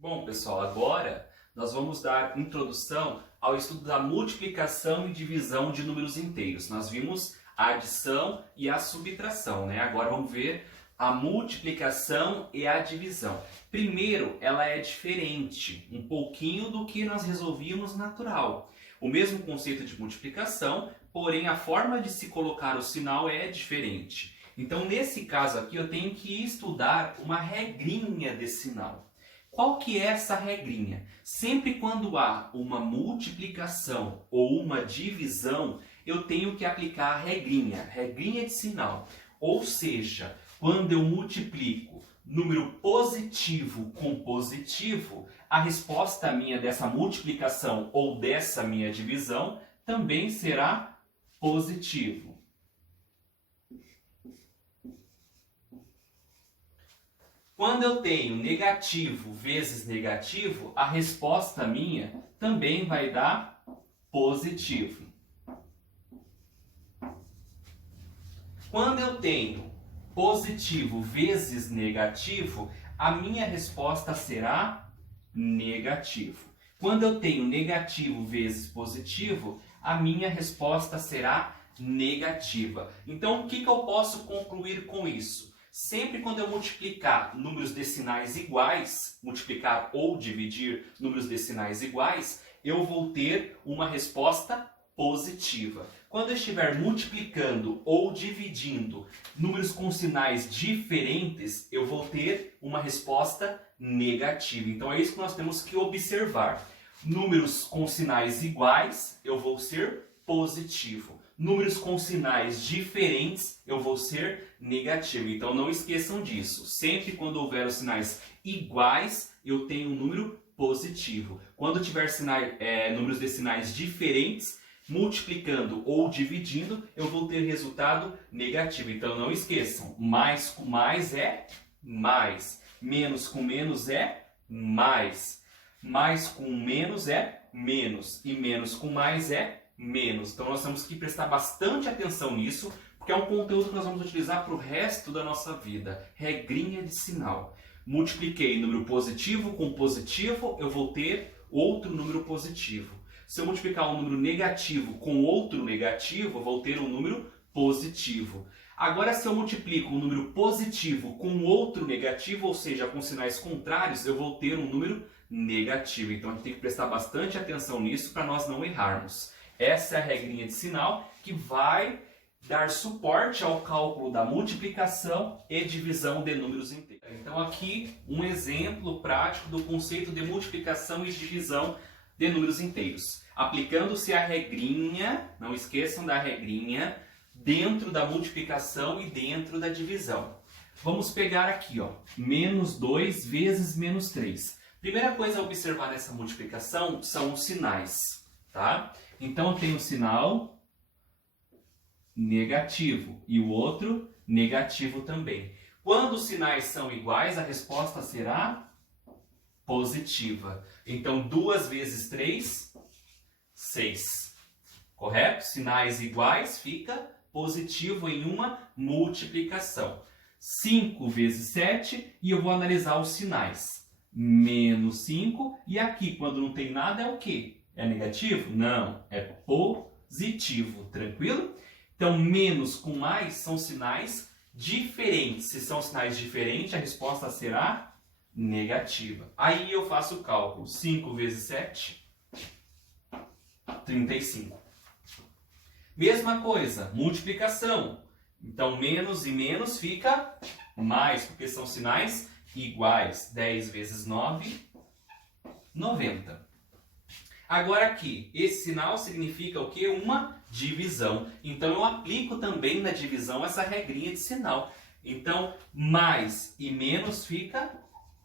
Bom, pessoal, agora nós vamos dar introdução ao estudo da multiplicação e divisão de números inteiros. Nós vimos a adição e a subtração, né? Agora vamos ver a multiplicação e a divisão. Primeiro, ela é diferente, um pouquinho do que nós resolvíamos natural. O mesmo conceito de multiplicação, porém a forma de se colocar o sinal é diferente. Então, nesse caso aqui, eu tenho que estudar uma regrinha desse sinal. Qual que é essa regrinha? Sempre quando há uma multiplicação ou uma divisão, eu tenho que aplicar a regrinha de sinal. Ou seja, quando eu multiplico número positivo com positivo, a resposta minha dessa multiplicação ou dessa minha divisão também será positivo. Quando eu tenho negativo vezes negativo, a resposta minha também vai dar positivo. Quando eu tenho positivo vezes negativo, a minha resposta será negativo. Quando eu tenho negativo vezes positivo, a minha resposta será negativa. Então, o que eu posso concluir com isso? Sempre quando eu multiplicar números decimais iguais, multiplicar ou dividir números decimais iguais, eu vou ter uma resposta positiva. Quando eu estiver multiplicando ou dividindo números com sinais diferentes, eu vou ter uma resposta negativa. Então é isso que nós temos que observar. Números com sinais iguais, eu vou ser positivo. Números com sinais diferentes, eu vou ser negativo. Então não esqueçam disso. Sempre quando houver os sinais iguais, eu tenho um número positivo. Quando tiver números de sinais diferentes, multiplicando ou dividindo, eu vou ter resultado negativo. Então não esqueçam, mais com mais é mais. Menos com menos é mais. Mais com menos é menos. E menos com mais é menos. Então nós temos que prestar bastante atenção nisso, porque é um conteúdo que nós vamos utilizar para o resto da nossa vida. Regrinha de sinal. Multipliquei número positivo com positivo, eu vou ter outro número positivo. Se eu multiplicar um número negativo com outro negativo, eu vou ter um número positivo. Agora, se eu multiplico um número positivo com outro negativo, ou seja, com sinais contrários, eu vou ter um número negativo. Então a gente tem que prestar bastante atenção nisso para nós não errarmos. Essa é a regrinha de sinal que vai dar suporte ao cálculo da multiplicação e divisão de números inteiros. Então aqui um exemplo prático do conceito de multiplicação e divisão de números inteiros. Aplicando-se a regrinha, não esqueçam da regrinha, dentro da multiplicação e dentro da divisão. Vamos pegar aqui, ó, menos 2 vezes menos 3. Primeira coisa a observar nessa multiplicação são os sinais, tá? Então eu tenho o sinal negativo e o outro negativo também. Quando os sinais são iguais, a resposta será positiva. Então 2 vezes 3, 6. Correto? Sinais iguais fica positivo em uma multiplicação. 5 vezes 7 e eu vou analisar os sinais. Menos 5 e aqui quando não tem nada é o quê? É negativo? Não, é positivo. Tranquilo? Então menos com mais são sinais diferentes. Se são sinais diferentes, a resposta será negativa. Aí eu faço o cálculo. 5 vezes 7, 35. Mesma coisa, multiplicação. Então, menos e menos fica mais, porque são sinais iguais. 10 vezes 9, 90. Agora aqui, esse sinal significa o quê? Uma divisão. Então, eu aplico também na divisão essa regrinha de sinal. Então, mais e menos fica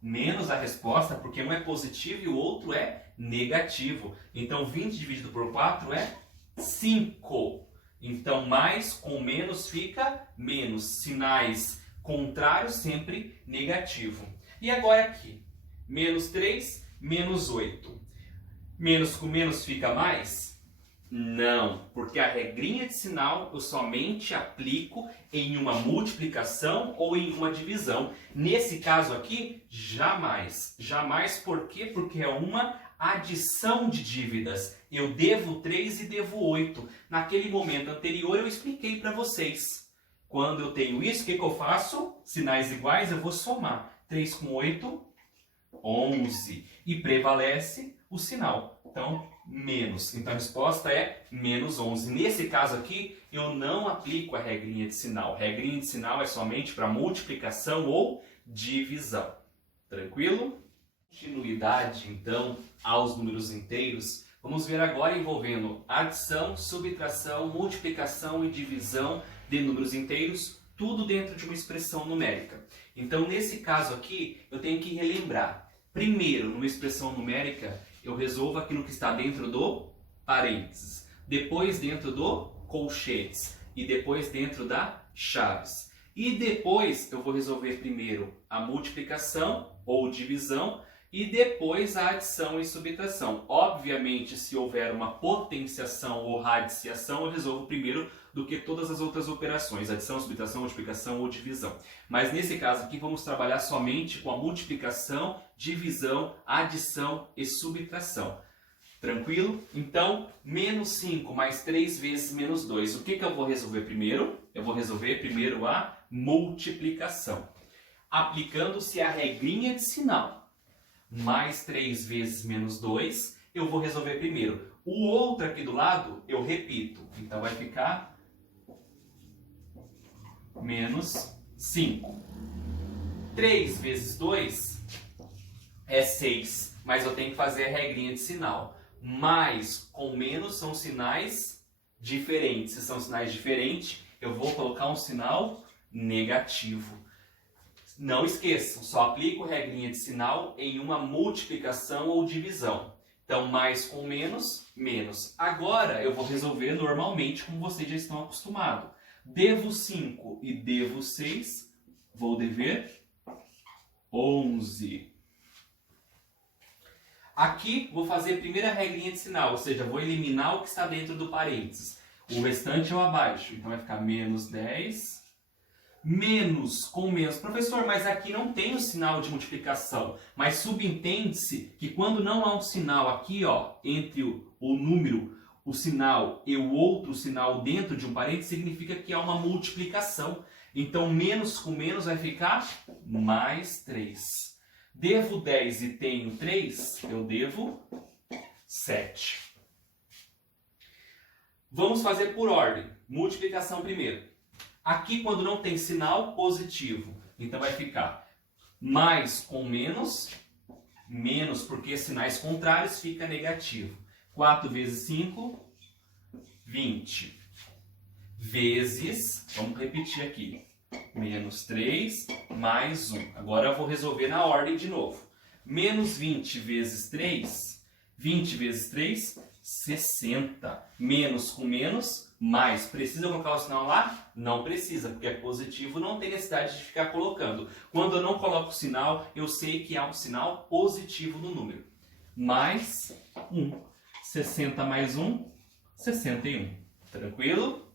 menos a resposta, porque um é positivo e o outro é negativo. Então, 20 dividido por 4 é 5. Então, mais com menos fica menos. Sinais contrários sempre negativo. E agora aqui, menos 3, menos 8. Menos com menos fica mais. Não, porque a regrinha de sinal eu somente aplico em uma multiplicação ou em uma divisão. Nesse caso aqui, jamais. Jamais, por quê? Porque é uma adição de dívidas. Eu devo 3 e devo 8. Naquele momento anterior eu expliquei para vocês. Quando eu tenho isso, o que eu faço? Sinais iguais, eu vou somar. 3 com 8, 11. E prevalece o sinal. Então, menos. Então a resposta é menos 11. Nesse caso aqui, eu não aplico a regrinha de sinal. Regrinha de sinal é somente para multiplicação ou divisão. Tranquilo? Continuidade, então, aos números inteiros. Vamos ver agora envolvendo adição, subtração, multiplicação e divisão de números inteiros, tudo dentro de uma expressão numérica. Então, nesse caso aqui, eu tenho que relembrar. Primeiro, numa expressão numérica, eu resolvo aquilo que está dentro do parênteses, depois dentro do colchetes e depois dentro da chaves. E depois eu vou resolver primeiro a multiplicação ou divisão e depois a adição e subtração. Obviamente, se houver uma potenciação ou radiciação, eu resolvo primeiro do que todas as outras operações, adição, subtração, multiplicação ou divisão. Mas nesse caso aqui vamos trabalhar somente com a multiplicação, divisão, adição e subtração. Tranquilo? Então, menos 5 mais 3 vezes menos 2. O que eu vou resolver primeiro? Eu vou resolver primeiro a multiplicação. Aplicando-se a regrinha de sinal. Mais 3 vezes menos 2, eu vou resolver primeiro. O outro aqui do lado, eu repito. Então, vai ficar menos 5. 3 vezes 2 é 6, mas eu tenho que fazer a regrinha de sinal. Mais com menos são sinais diferentes. Se são sinais diferentes, eu vou colocar um sinal negativo. Não esqueçam, só aplico regrinha de sinal em uma multiplicação ou divisão. Então, mais com menos, menos. Agora, eu vou resolver normalmente como vocês já estão acostumados. Devo 5 e devo 6, vou dever 11. Aqui, vou fazer a primeira regrinha de sinal, ou seja, vou eliminar o que está dentro do parênteses. O restante é o abaixo, então vai ficar menos 10. Menos com menos. Professor, mas aqui não tem o sinal de multiplicação. Mas subentende-se que quando não há um sinal aqui, ó, entre o número, o sinal e o outro sinal dentro de um parênteses, significa que há uma multiplicação. Então, menos com menos vai ficar mais 3. Devo 10 e tenho 3, eu devo 7. Vamos fazer por ordem. Multiplicação primeiro. Aqui, quando não tem sinal positivo, então vai ficar mais com menos, menos porque sinais contrários fica negativo. 4 vezes 5, 20. Vezes, vamos repetir aqui, menos 3 mais 1. Agora eu vou resolver na ordem de novo. Menos 20 vezes 3, 20 vezes 3, 60. Menos com menos, mais. Precisa colocar o sinal lá? Não precisa, porque é positivo, não tem necessidade de ficar colocando. Quando eu não coloco o sinal, eu sei que há um sinal positivo no número. Mais 1. 60 mais 1, 61. Tranquilo?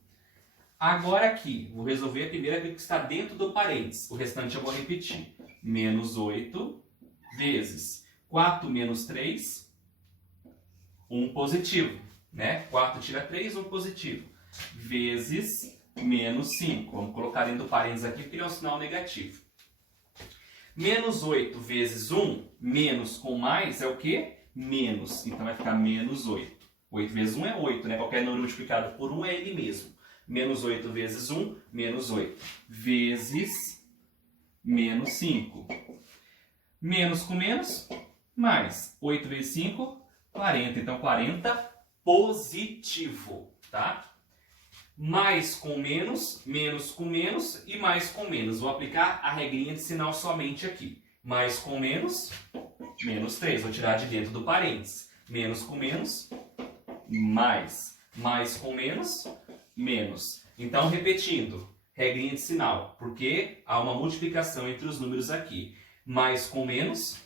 Agora aqui, vou resolver a primeira que está dentro do parênteses. O restante eu vou repetir. Menos 8 vezes 4 menos 3, 1 positivo. Né? 4 tira 3, 1 positivo. Vezes menos 5. Vamos colocar dentro do parênteses aqui porque ele é um sinal negativo. Menos 8 vezes 1, menos com mais é o quê? Menos. Então vai ficar menos 8. 8 vezes 1 é 8, né? Qualquer número multiplicado por 1 é ele mesmo. Menos 8 vezes 1, menos 8. Vezes menos 5. Menos com menos, mais. 8 vezes 5, 40. Então 40 positivo, tá? Mais com menos com menos e mais com menos. Vou aplicar a regrinha de sinal somente aqui. Mais com menos, menos 3. Vou tirar de dentro do parênteses. Menos com menos, mais. Mais com menos, menos. Então, repetindo, regrinha de sinal, porque há uma multiplicação entre os números aqui. Mais com menos,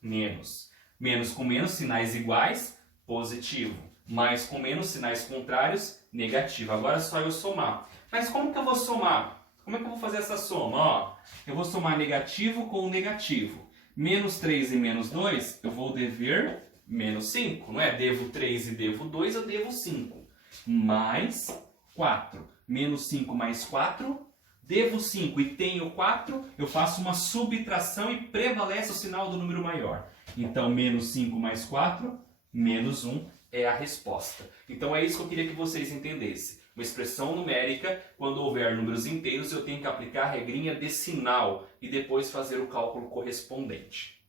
menos. Menos com menos, sinais iguais, positivo. Mais com menos, sinais contrários, negativo. Agora é só eu somar. Mas como que eu vou somar? Como é que eu vou fazer essa soma? Ó, eu vou somar negativo com negativo. Menos 3 e menos 2, eu vou dever menos 5, não é? Devo 3 e devo 2, eu devo 5. Mais 4. Menos 5 mais 4, devo 5 e tenho 4, eu faço uma subtração e prevalece o sinal do número maior. Então, menos 5 mais 4, menos 1 é a resposta. Então, é isso que eu queria que vocês entendessem. Uma expressão numérica, quando houver números inteiros, eu tenho que aplicar a regrinha decimal e depois fazer o cálculo correspondente.